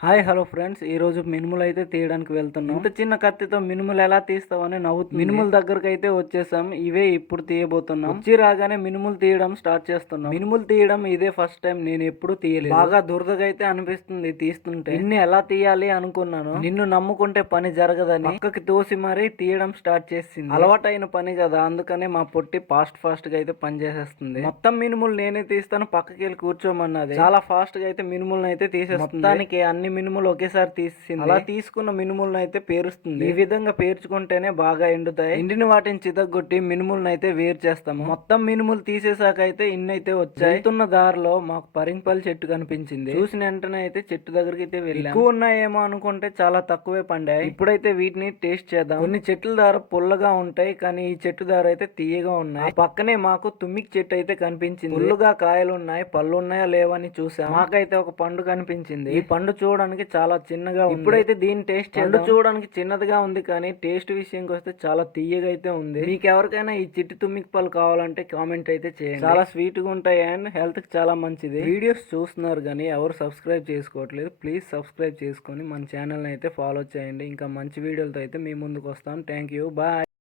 Hi hello friends, ఈ రోజు మినుములు అయితే తీయడానికి వెళ్తున్నాం. ఇంత చిన్న కత్తితో మినుములు ఎలా తీస్తామని నవ్వుతుంది. మినుముల దగ్గరకు అయితే వచ్చేసాం. ఇవే ఇప్పుడు తీయబోతున్నాం. వచ్చి రాగానే మినుములు తీయడం స్టార్ట్ చేస్తున్నాం. మినుములు తీయడం ఇదే ఫస్ట్ టైం, నేను ఎప్పుడు తీయలేదు. బాగా దురదగా అయితే అనిపిస్తుంది తీస్తుంటే. నిన్ను ఎలా తీయాలి అనుకున్నాను. నిన్ను నమ్ముకుంటే పని జరగదని పక్కకి తోసి మరీ తీయడం స్టార్ట్ చేసింది. అలవాటైన పని కదా, అందుకనే మా పొట్టి ఫాస్ట్ గా అయితే పని చేసేస్తుంది. మొత్తం మినుములు నేనే తీస్తాను, పక్కకి వెళ్ళి కూర్చోమన్నది. చాలా ఫాస్ట్ గా అయితే మినుములను అయితే తీసేస్తుంది. మొత్తానికి అన్ని మినుములు ఒకేసారి తీసింది. అలా తీసుకున్న మినుములను అయితే పేరుస్తుంది. ఈ విధంగా పేర్చుకుంటేనే బాగా ఎండుతాయి. ఎండిన వాటిని చితగొట్టి మినుములను అయితే వేరు చేస్తాము. మొత్తం మినుములు తీసేసాక అయితే ఇన్నైతే వచ్చాయి. వెళ్తున్న దారిలో మాకు పరింపల్లి చెట్టు కనిపించింది. చూసిన వెంటనే అయితే చెట్టు దగ్గరికి అయితే వెళ్ళాం. ఎక్కువ ఉన్నాయేమో అనుకుంటే చాలా తక్కువే పండాయి. ఇప్పుడైతే వీటిని టేస్ట్ చేద్దాం. కొన్ని చెట్ల దార పుల్లగా ఉంటాయి, కానీ ఈ చెట్టు దార అయితే తీయగా ఉన్నాయి. పక్కనే మాకు తుమ్మికి చెట్టు అయితే కనిపించింది. పుల్లుగా కాయలు ఉన్నాయి, పళ్ళు ఉన్నాయా లేవని చూసాం. మాకైతే ఒక పండు కనిపించింది. ఈ పండు చూడడానికి చాలా చిన్నగా ఉంది. ఇప్పుడైతే దీని టేస్ట్ పండు చూడడానికి చిన్నదిగా ఉంది, కానీ టేస్ట్ విషయంకి వస్తే చాలా తీయగా అయితే ఉంది. మీకు ఎవరికైనా ఈ చిట్టి తుమ్మికి పళ్ళు కావాలంటే కామెంట్ అయితే చేయండి. చాలా స్వీట్ గా ఉంటాయి అండ్ హెల్త్ కి చాలా మంచిది. వీడియోస్ చూస్తున్నారు కానీ ఎవరు సబ్స్క్రైబ్ చేసుకోవట్లేదు. ప్లీజ్ సబ్స్క్రైబ్ చేసుకొని మన ఛానల్ అయితే ఫాలో చేయండి. ఇంకా మంచి వీడియోలతో అయితే మీ ముందుకు వస్తాను. Thank you, bye.